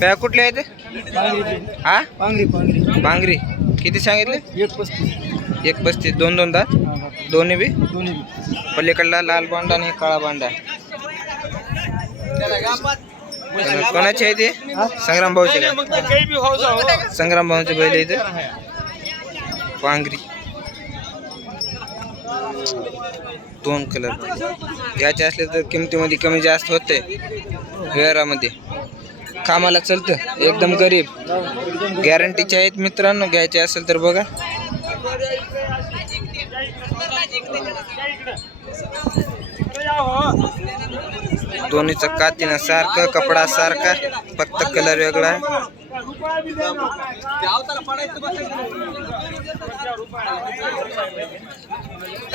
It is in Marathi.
त्या कुठले आहेत? हा? पांगरी पांगरी. बांगरी किती सांगितले? एक पस्तीस. एक पस्तीस. दोन दोन दहा दोन्ही बी? दोन्ही पलीकडला लाल बांडा आणि काळा बांडा कोणाचे आहे ते? संग्राम भाऊचे? संग्राम भाऊचे बैल इथे पांगरी. दोन कलर घ्यायचे असले तर किमतीमध्ये कमी जास्त होते. वेअरामध्ये कामाला चालतं. एकदम गरीब. गॅरंटीचे आहेत मित्रांनो. घ्यायचे असेल तर बघा. दोन्हीचं कातीनं सारखं कपडा सारखा फक्त कलर वेगळा. आहे